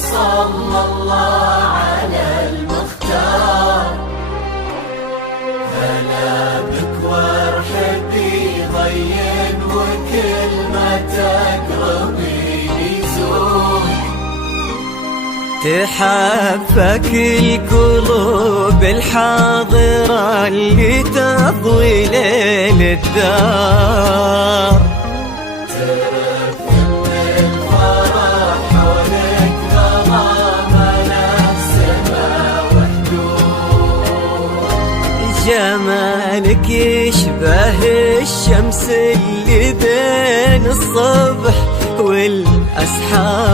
صلى الله على المختار. هلا بك وارحبي ضين وكل ما تقربي يزول. تحبك القلوب الحاضرة اللي تضوي ليل الدار. ترفق الفرح حولك ظلام نفسنا وحدود. جمالك يشبه الشمس اللي بين الصبح والأسحار.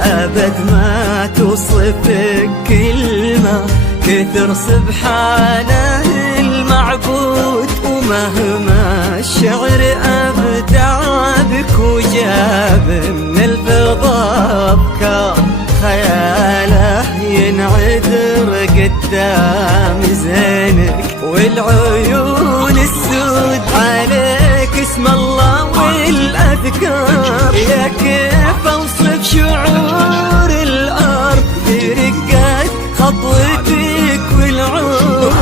أبد ما توصفك كلمة كثر سبحانه المعبود. ومهما الشعر أبدع بك وجاب من الفضاء أفكار، خياله ينعذر قدام زينك. والعيون السود عليك اسم الله والأذكار. يا كيف أوصف شعور الأرض برقات خطوتك والعود.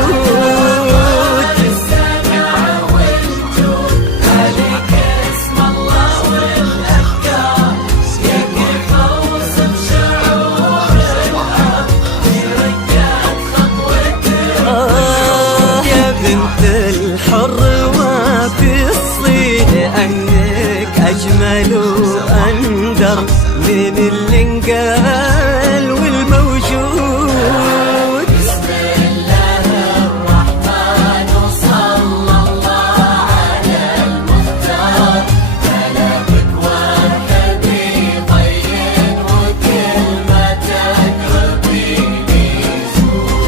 الحر وفي الصيد أنك أجمل وأندر من اللي انقال والموجود. بسم الله الرحمن وصلى الله على المختار. هلا بك وارحبي ضين وكل ما تقربي يزول.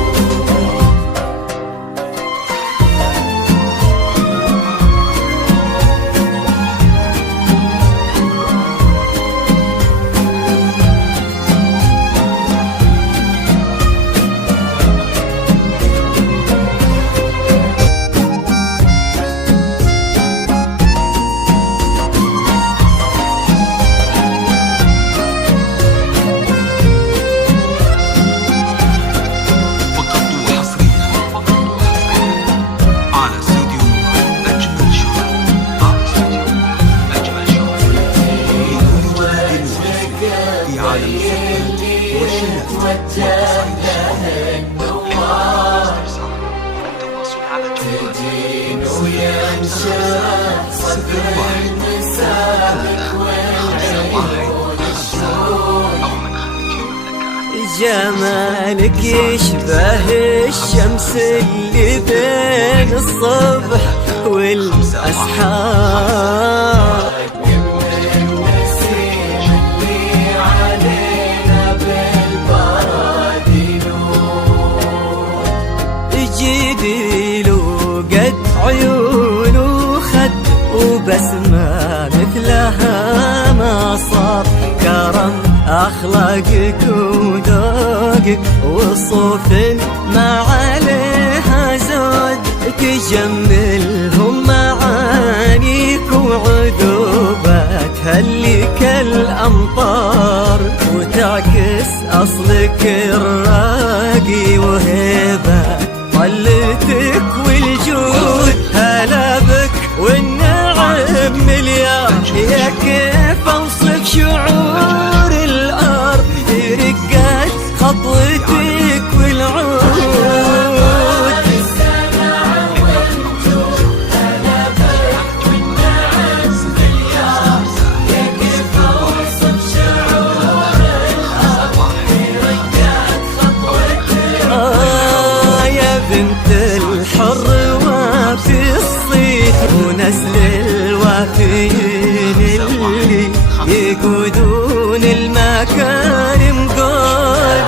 تدين وينشرح صدر النساء والعيون الشهود. جمالك يشبه الشمس اللي بين الصبح والأسحار. قد عيون وخد وبسمة مثلها ما صار. كرم أخلاقك وذوقك وصوف ما عليها زود. تجملهم معانيك وعذوباتها اللي كالأمطار. وتعكس أصلك الراقي وهيبة طلتك والجود. هلا بك والنعم مليار. يا كيف أوصف شعور الأرض برقات خطوتك والعود. بنت الحر وفي الصيد ونسل الوافيين اللي يقودون المكارم قود.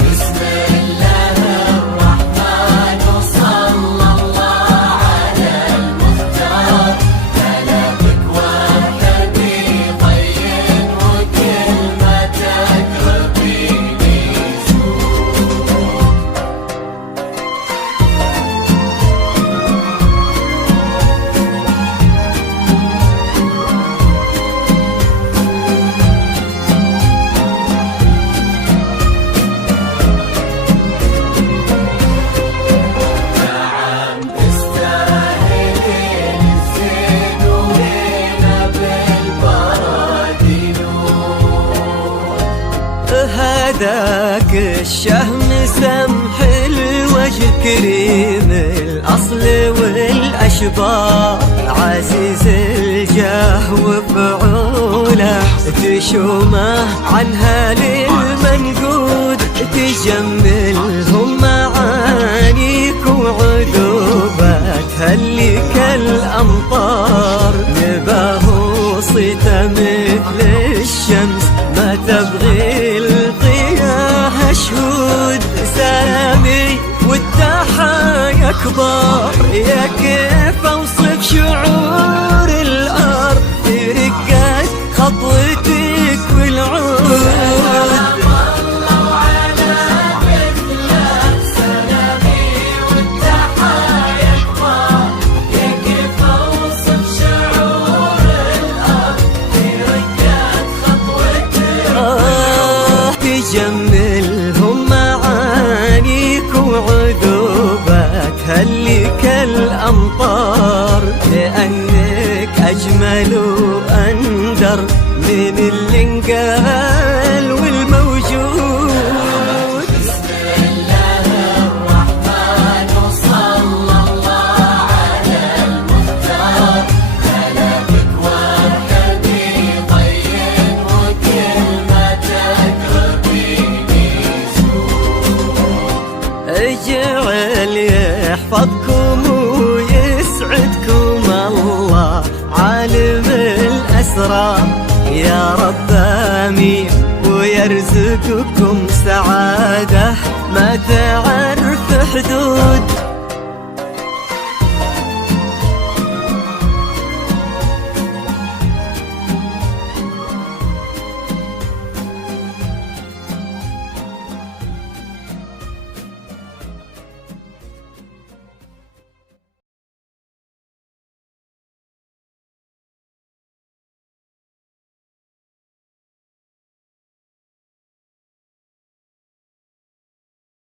بسم الله الرحمن وصلى الله على المختار. هلا بك وارحبي ضين وكل ما تقربي يزول. ذاك الشهم سمح الوجه كريم الأصل والأشبار عزيز الجاه وفعوله تشومه عنها للمنقود تجملهم معانيك وعذوباتها اللي كالأمطار نباه صيته مثل الشمس ما تبغي القياها شهود سلامي والتحايا كبار يا كيف اوصف شعور الارض رقات خطوتك والعود تجملهم معانيك وعذوباتها اللي كالأمطار لأنك أجمل وأندر من اللي انقال والموجود. بسم الله الرحمن وصلى الله على المختار كلامك والحبيب طيب وكلمتك اجعل يحفظكم ويسعدكم الله عالم الأسرار يا رب آمين ويرزقكم سعادة ما تعرف حدود.